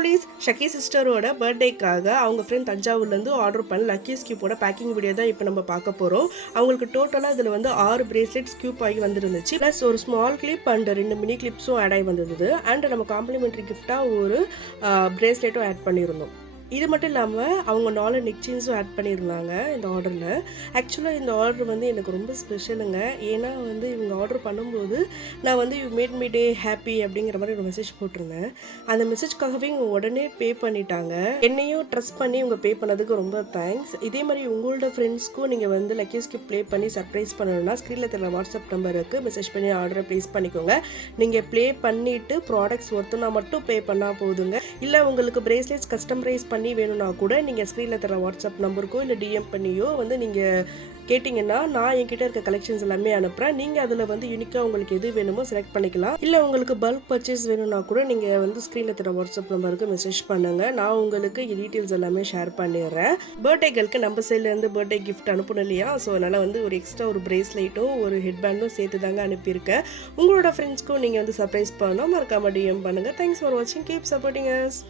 Lovelies, ஷக்கி சிஸ்டரோட பர்த்டேக்காக அவங்க friend தஞ்சாவூர்லேருந்து order பண்ண லக்கீஸ் கியூப்போட packing video தான் இப்போ நம்ம பார்க்க போகிறோம். அவங்களுக்கு டோட்டலாக இதில் வந்து 6 பிரேஸ்லெட்ஸ் கியூப் ஆகி வந்துருந்துச்சு. ப்ளஸ் ஒரு ஸ்மால் கிளிப் அண்ட் 2 மினி கிளிப்ஸும் ஆட் ஆகி வந்தது. அண்ட் நம்ம காம்ப்ளிமெண்ட்ரி கிஃப்டாக ஒரு பிரேஸ்லெட்டும் ஆட் பண்ணியிருந்தோம். இது மட்டும் இல்லாமல் அவங்க 4 நெக் செயின்ஸும் ஆட் பண்ணியிருந்தாங்க இந்த ஆர்டரில். ஆக்சுவலாக இந்த ஆர்டர் வந்து எனக்கு ரொம்ப ஸ்பெஷலுங்க. ஏன்னா வந்து இவங்க ஆர்டர் பண்ணும்போது நான் வந்து you made me day happy அப்படிங்கிற மாதிரி ஒரு மெசேஜ் போட்டிருந்தேன். அந்த மெசேஜ்க்காகவே இவங்க உடனே பே பண்ணிட்டாங்க. என்னையும் ட்ரஸ்ட் பண்ணி இவங்க பே பண்ணதுக்கு ரொம்ப தேங்க்ஸ். இதே மாதிரி உங்களோட ஃப்ரெண்ட்ஸ்க்கும் நீங்கள் வந்து லக்கீஸ்க்கு ப்ளே பண்ணி சர்ப்ரைஸ் பண்ணணும்னா ஸ்க்ரீனில் தெரியல வாட்ஸ்அப் நம்பருக்கு மெசேஜ் பண்ணி ஆர்டரை ப்ளேஸ் பண்ணிக்கோங்க. நீங்கள் ப்ளே பண்ணிவிட்டு ப்ராடக்ட்ஸ் ஒருத்தனா மட்டும் பே பண்ணால் போதுங்க. இல்லை உங்களுக்கு பிரேஸ்லெட்ஸ் கஸ்டமைஸ் பண்ணி வேணும்னா கூட நீங்கள் ஸ்க்ரீனில் தர வாட்ஸ்அப் நம்பருக்கோ இல்லை டிஎம் பண்ணியோ வந்து நீங்கள் கேட்டிங்கன்னா நான் என்கிட்ட இருக்க கலெக்ஷன்ஸ் எல்லாமே அனுப்புகிறேன். நீங்கள் அதில் வந்து யூனிக்காக உங்களுக்கு எது வேணுமோ செலக்ட் பண்ணிக்கலாம். இல்லை உங்களுக்கு பல்க் பர்ச்சேஸ் வேணும்னா கூட நீங்கள் வந்து ஸ்க்ரீனில் தர வாட்ஸ்அப் நம்பருக்கு மெசேஜ் பண்ணுங்கள். நான் உங்களுக்கு டீட்டெயில்ஸ் எல்லாமே ஷேர் பண்ணிடுறேன். பர்த்டேகளுக்கு நம்ம சைட்லேருந்து பர்த்டே கிஃப்ட் அனுப்பணும் இல்லையா? ஸோ அதனால் வந்து ஒரு எக்ஸ்ட்ரா ஒரு பிரேஸ்லைட்டும் ஒரு ஹெட்பேண்டும் சேர்த்து தாங்க அனுப்பியிருக்கேன். உங்களோட ஃப்ரெண்ட்ஸ்க்கும் நீங்கள் வந்து சர்ப்ரைஸ் பண்ணணும், மறக்காம டிஎம் பண்ணுங்கள். தேங்க்ஸ் ஃபார் வாட்சிங். Keep supporting us.